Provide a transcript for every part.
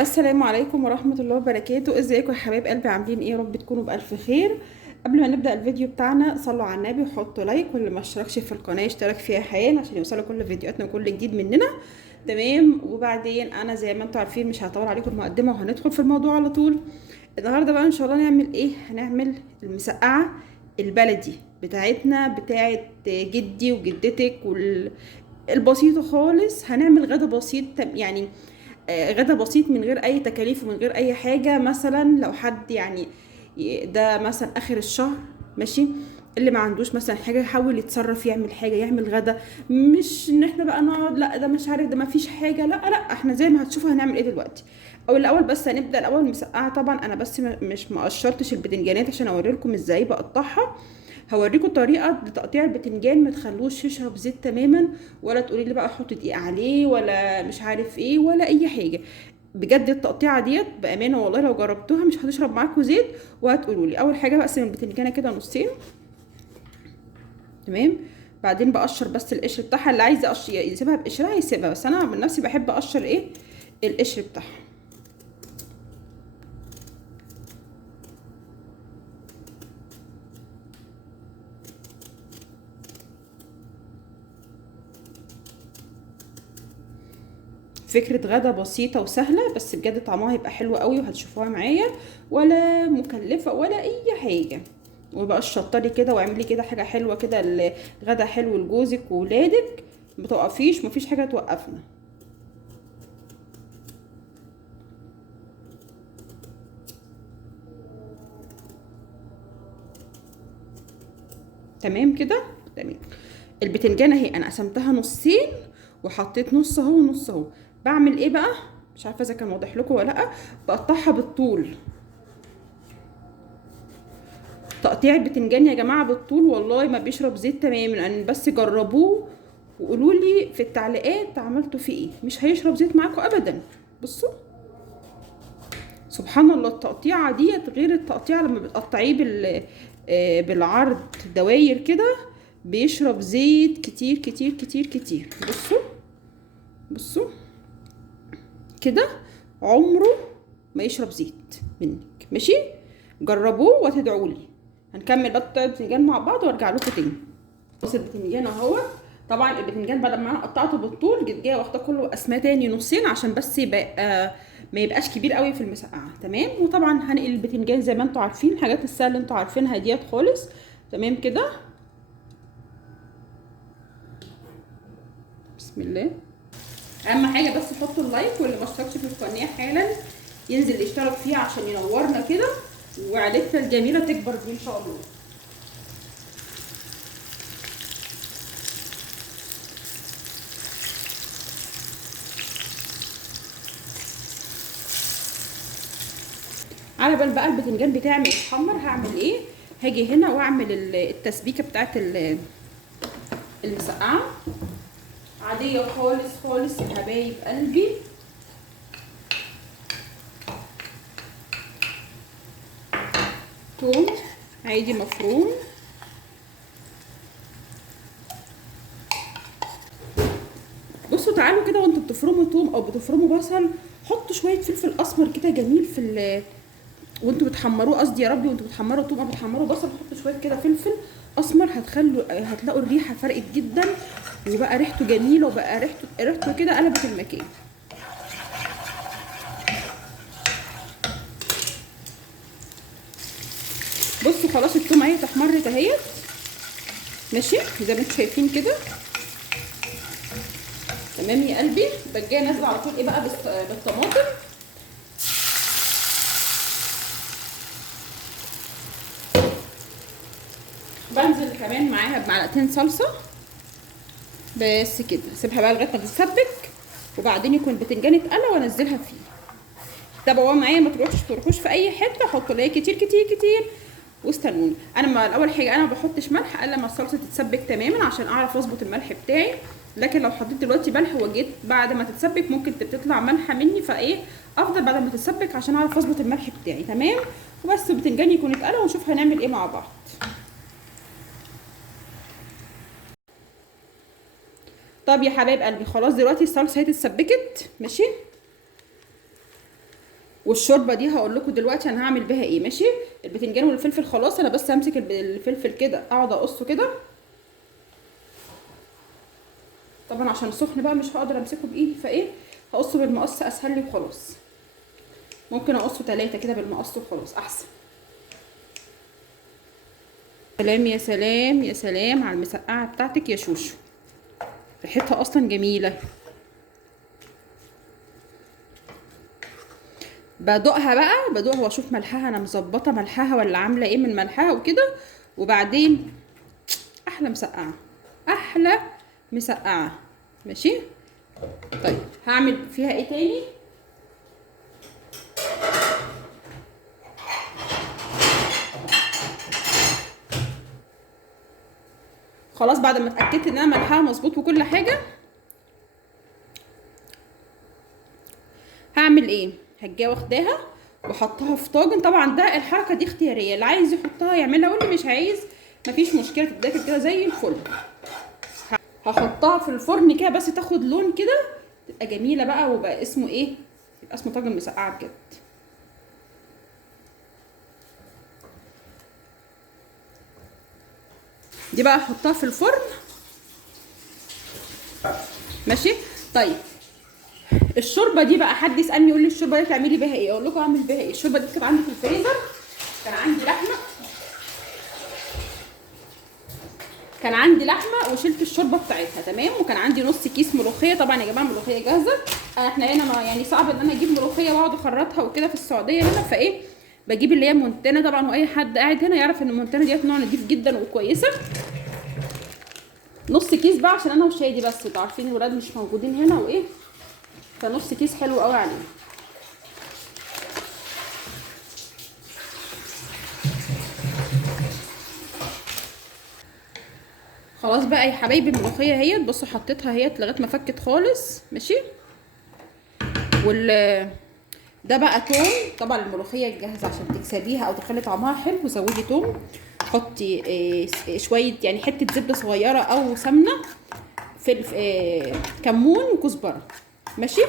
السلام عليكم ورحمة الله وبركاته. ازيكم يا حبايب قلبي؟ عاملين ايه؟ يا رب تكونوا بألف خير. قبل ما نبدأ الفيديو بتاعنا صلوا على النبي وحطوا لايك، واللي ما اشتركش في القناة يشترك فيها حالا عشان يوصلوا كل فيديوهاتنا وكل جديد مننا. تمام. وبعدين انا زي ما انتم عارفين مش هطول عليكم المقدمة وهندخل في الموضوع على طول. النهارده بقى ان شاء الله نعمل ايه؟ هنعمل المسقعة البلدي بتاعتنا، بتاعت جدي وجدتك البسيطة خالص. هنعمل غدا بسيط يعني غدا بسيط من غير اي تكاليف ومن غير اي حاجه. مثلا لو حد يعني ده مثلا اخر الشهر، ماشي، اللي ما عندوش مثلا حاجه يحاول يتصرف يعمل حاجه، يعمل غدا. مش ان احنا بقى نقعد لا ده مش عارف ده ما فيش حاجه، لا لا، احنا زي ما هتشوفوا هنعمل ايه دلوقتي. او الاول بس هنبدا الاول مسقعه. طبعا انا بس مش مقشرتش البتنجانات عشان اوريلكم ازاي بقطعها. هوريكم طريقه لتقطيع البتنجان ما تخلوش يشرب زيت تماما، ولا تقولي لي بقى احط دقيق عليه ولا مش عارف ايه ولا اي حاجه. بجد التقطيعه ديت بامانه والله لو جربتوها مش هتشرب معاكم زيت. وهتقولوا لي اول حاجه بقسم البتنجانه كده نصين. تمام. بعدين بقشر بس القشر بتاعها، اللي عايز يسيبها بقشرها يسيبها، بس انا من نفسي بحب اقشر ايه القشر بتاعها. فكرة غدا بسيطة وسهلة، بس بجد طعمها هيبقى حلو قوي وهتشوفوها معايا، ولا مكلفة ولا اي حاجة. وبقى الشطري كده واعملي كده حاجة حلوة كده، الغدا حلو لجوزك وولادك، متوقفيش، مفيش حاجة توقفنا. تمام كده. تمام. البتنجانة اهي انا قسمتها نصين وحطيت نص اهو ونص اهو. بعمل ايه بقى؟ مش عارفة اذا كان واضح لكم ولا لا. بقطعها بالطول. تقطيع البتنجان يا جماعه بالطول والله ما بيشرب زيت تماما، ان بس جربوه وقولوا لي في التعليقات عملتوا فيه ايه. مش هيشرب زيت معاكم ابدا. بصوا سبحان الله، التقطيعه ديت غير التقطيعه لما بتقطعيه بالعرض دواير كده، بيشرب زيت كتير كتير كتير كتير. بصوا بصوا كده، عمره ما يشرب زيت منك. ماشي، جربوه وتدعوا لي. هنكمل بقى البتنجان مع بعض وارجع لكم تاني. بص البتنجان اهو. طبعا البتنجان بعد ما انا قطعته بالطول جيت جايه واخده كله قسمه تاني نصين عشان بس يبقى ما يبقاش كبير قوي في المسقعه. تمام. وطبعا هنقل البتنجان زي ما انتم عارفين، الحاجات السهله اللي انتم عارفينها ديت خالص. تمام كده. بسم الله. اهم حاجه بس حطوا اللايك، واللي ما اشتركش في القناه حالا ينزل يشترك فيها عشان ينورنا كده وعيلتنا الجميله تكبر دي ان شاء الله. على بال بقى البتنجان بتاعي ما يتحمر هعمل ايه؟ هاجي هنا واعمل التسبيكه بتاعت المسقعه عاديه خالص خالص يا حبايب قلبي. توم عادي مفروم، بصوا تعالوا كده وانتوا بتفرموا توم او بتفرموا بصل حطوا شويه فلفل اسمر كده جميل وانتوا بتحمروه، قصدي يا ربي وانتوا بتحمروا توم او بتحمروا بصل حطوا شويه كده فلفل اسمر، هتلاقوا الريحه فرقت جدا، وبقى ريحته جميله، وبقى ريحته كده قلبت المكان. بصوا خلاص التوم اهي اتحمرت اهيت. ماشي زي ما انتوا شايفين كده. تمام يا قلبي. بجايه نازله على طول ايه بقى بالطماطم. بنزل كمان معاها بمعلقتين صلصه بس كده. اسيبها بقى لغايه ما تتسبك، وبعدين يكون البتنجان اتقلى وانزلها فيه. تابعوا معايا، ما تروحوش في اي حته، حطوا ليا كتير كتير كتير واستنوني. انا ما اول حاجه انا ما بحطش ملح الا لما الصلصه تتسبك تماما عشان اعرف اظبط الملح بتاعي. لكن لو حطيت دلوقتي ملح وجيت بعد ما تتسبك ممكن تطلع مالحه مني، فايه افضل بعد ما تتسبك عشان اعرف اظبط الملح بتاعي. تمام. وبس البتنجان يكون اتقلى ونشوف هنعمل ايه مع بعض. طب يا حبايب قلبي خلاص دلوقتي الصلصه هي اتسبكت. ماشي. والشوربه دي هقول لكم دلوقتي انا هعمل بيها ايه. ماشي. البتنجان والفلفل خلاص، انا بس همسك الفلفل كده اقعد اقصه كده. طبعا عشان سخن بقى مش هقدر امسكه بايدي، فايه هقصه بالمقص اسهل لي وخلاص. ممكن اقصه 3 كده بالمقص وخلاص احسن. سلام يا سلام يا سلام على المسقعه بتاعتك يا شوشو، ريحتها اصلا جميله. بدوقها بقى، بدوقها واشوف ملحها، انا مظبطه ملحها ولا عامله ايه من ملحها وكده. وبعدين احلى مسقعه، احلى مسقعه. ماشي. طيب هعمل فيها ايه تاني؟ خلاص بعد ما اتاكدت ان انا ملحها مظبوط وكل حاجه، هعمل ايه؟ هجي واخداها واحطها في طاجن. طبعا ده الحركه دي اختياريه، اللي عايز يحطها يعملها واللي مش عايز مفيش مشكله، تتاكل كده زي الفل. هحطها في الفرن كده بس تاخد لون كده، تبقى جميله بقى. وبقى اسمه ايه؟ يبقى اسمه طاجن مسقعه بجد. دي بقى احطها في الفرن. ماشي. طيب الشوربه دي بقى، حد يسالني يقول لي الشوربه دي تعملي بيها ايه؟ اقول لكم اعمل بيها ايه. الشوربه دي كانت عندي في الفريزر، كان عندي لحمه، كان عندي لحمه وشلت الشوربه بتاعتها تمام. وكان عندي نص كيس ملوخيه. طبعا يا جماعه ملوخيه جاهزه، احنا هنا ما يعني صعب ان انا اجيب ملوخيه واقعد اخرطها وكده في السعوديه هنا، فايه بجيب اللي هي مونتانا طبعا. واي حد قاعد هنا يعرف ان مونتانا ديت نوع نضيف جدا وكويسه. نص كيس بقى عشان انا وشادي بس، انتوا عارفين الولاد مش موجودين هنا وايه، فنص كيس حلو قوي عليه. خلاص بقى يا حبايبي الملوخيه اهيت، بصوا حطيتها اهيت لغايه ما فكت خالص. ماشي. ده بقى توم. طبعا الملوخيه الجاهزه عشان تكسبيها او تخلي طعمها حلو زودي توم، حطي شويه يعني حته زبده صغيره او سمنه، كمون وكزبره. ماشي.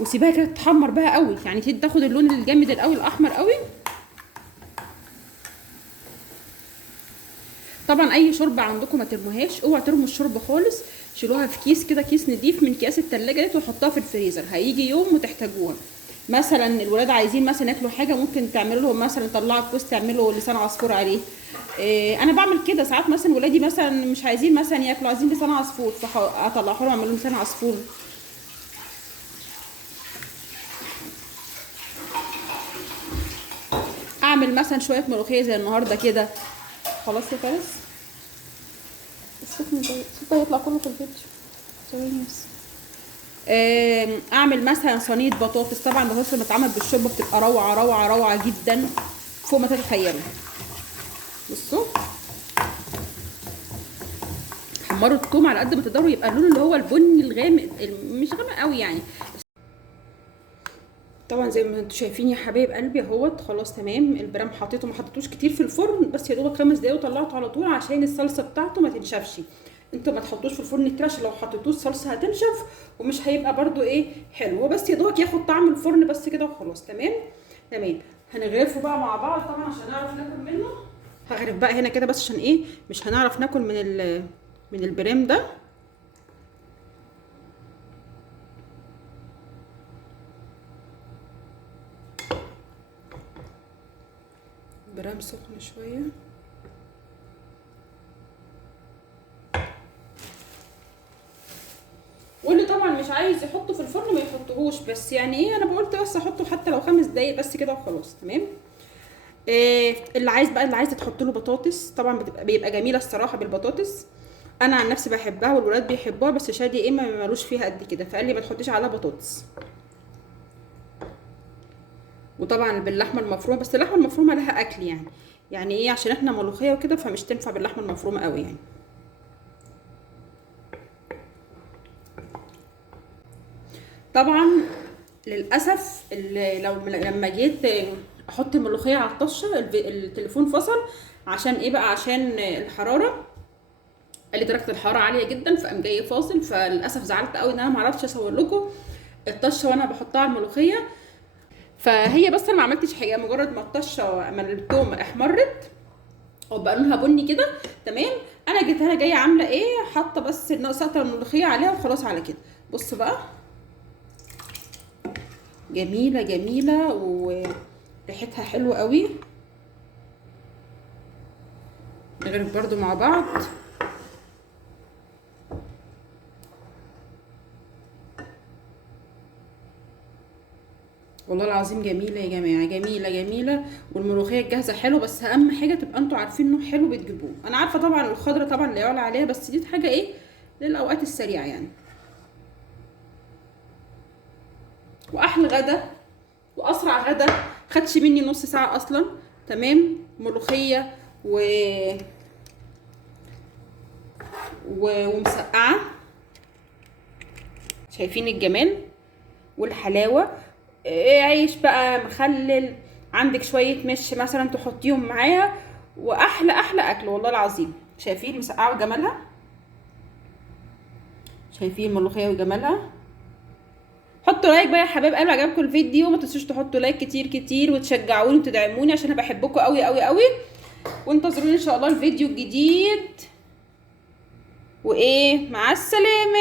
وسيبها كده تتحمر بقى قوي، يعني تاخد اللون الجامد القوي الاحمر قوي. طبعا اي شوربه عندكم ما ترموهاش، اوعوا ترموا الشوربه خالص، شيلوها في كيس كده، كيس نضيف من اكياس التلاجة ديت وحطوها في الفريزر، هيجي يوم وتحتاجوها. مثلا الولاد عايزين مثلا ياكلوا حاجه، ممكن تعملوا لهم مثلا طلعوا كوس تعملوا لسان عصفور عليه. انا بعمل كده ساعات، مثلا ولادي مثلا مش عايزين مثلا ياكلوا، عايزين لسان عصفور، فاطلعه لهم اعمل لهم لسان عصفور. اعمل مثلا شويه ملوخيه زي النهارده كده. خلاص يا فارس، الصوت ده يطلع كله في الفيديو. ثواني بس. اعمل مثلا صينيه بطاطس. طبعا البطاطس لما تتعمل بالشوربه بتبقى روعه روعه روعه جدا فوق ما تتخيلوا. بصوا حمروا الثوم على قد ما تقدروا، يبقى اللون اللي هو البني الغامق، مش غامق قوي يعني. طبعا زي ما انتم شايفين يا حبايب قلبي اهوت خلاص تمام. البرام حطيته، ما حطيتوش كتير في الفرن، بس يا دوبك 5 دقايق وطلعته على طول عشان الصلصه بتاعته ما تنشفش. انتوا ما تحطوش في الفرن كتير عشان لو حطيتوه الصلصه هتنشف ومش هيبقى برده ايه حلو. هو بس يا دوبك ياخد طعم الفرن بس كده وخلاص. تمام تمام. هنغرفه بقى مع بعض طبعا عشان نعرف ناكل منه. هغرف بقى هنا كده بس عشان ايه مش هنعرف ناكل من البرام ده. برام سخن شويه. واللي طبعا مش عايز يحطه في الفرن ما يحطهوش، بس يعني ايه انا قلت بس احطه حتى لو 5 دقايق بس كده وخلاص. تمام. اللي عايز بقى، اللي عايزه تحط له بطاطس طبعا بيبقى جميله الصراحه بالبطاطس. انا عن نفسي بحبها والولاد بيحبوها، بس شادي ايه ما مالوش فيها قد كده، فقال لي ما تحطيش عليها بطاطس. وطبعا باللحمه المفرومه، بس اللحمه المفرومه لها اكل يعني، يعني ايه عشان احنا ملوخيه وكده فمش تنفع باللحمه المفرومه قوي يعني. طبعا للاسف لما جيت احط الملوخيه على الطشه التليفون فصل. عشان ايه بقى؟ عشان الحراره، قال لي درجه الحراره عاليه جدا فقام جاي فاصل. فللاسف زعلت قوي ان انا ما عرفتش اصور لكم الطشه وانا بحطها على الملوخيه. فهي بس انا ما عملتش حاجه، مجرد ما الطشه ما التوم احمرت او بقى لونها بني كده تمام، انا جيتها لها جايه عامله ايه، حاطه بس سقطه الملوخيه عليها وخلاص على كده. بص بقى جميله جميله وريحتها حلوه قوي. نغرف برضو مع بعض. والله العظيم جميله يا جماعه، جميله جميله. والملوخيه الجاهزه حلو، بس اهم حاجه تبقى انتوا عارفين انه حلو بتجيبوه. انا عارفه طبعا الخضره طبعا لا يعلى عليها، بس دي حاجه ايه للاوقات السريعه يعني. واحلى غدا واسرع غدا، خدش مني نص ساعه اصلا تمام. ملوخيه ومسقعه، شايفين الجمال والحلاوه. عيش بقى مخلل، عندك شويه مش مثلا تحطيهم معاها، واحلى احلى اكل والله العظيم. شايفين المسقعه وجمالها، شايفين الملوخيه وجمالها. حطوا لايك بقى يا حبايب قلبي عجبكم الفيديو، ما تنسوش تحطوا لايك كتير كتير وتشجعوني وتدعموني عشان انا بحبكم قوي قوي قوي. وانتظروني ان شاء الله الفيديو الجديد، وايه مع السلامه.